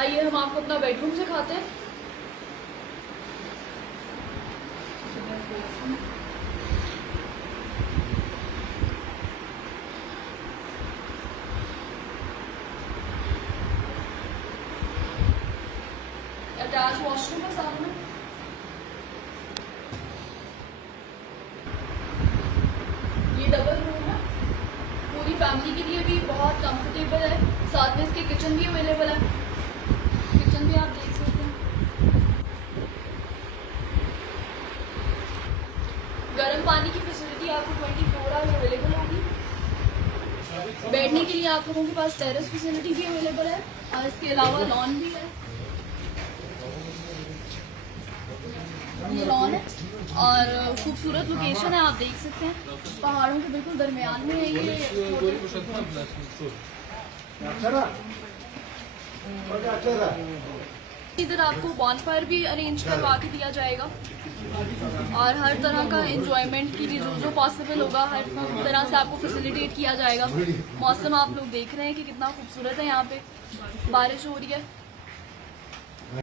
आइए हम आपको अपना बेडरूम दिखाते हैं। अटैच वॉशरूम है सामने। ये डबल रूम है, पूरी फैमिली के लिए भी बहुत कंफर्टेबल है। साथ में इसके किचन भी अवेलेबल है, किचन भी आप देख सकते हैं। गर्म पानी की फैसिलिटी आपको 24 आवर्स अवेलेबल होगी। बैठने के लिए आप लोगों के पास टेरेस फैसिलिटी भी अवेलेबल है और इसके अलावा लॉन भी है। ये लॉन है और खूबसूरत लोकेशन है, आप देख सकते हैं पहाड़ों के बिल्कुल दरमियान में है ये। इधर आपको बॉनफायर भी अरेंज करवा के दिया जाएगा और हर तरह का एंजॉयमेंट के लिए जो जो पॉसिबल होगा हर तरह से आपको फैसिलिटेट किया जाएगा। मौसम आप लोग देख रहे हैं कि कितना खूबसूरत है, यहाँ पे बारिश हो रही है।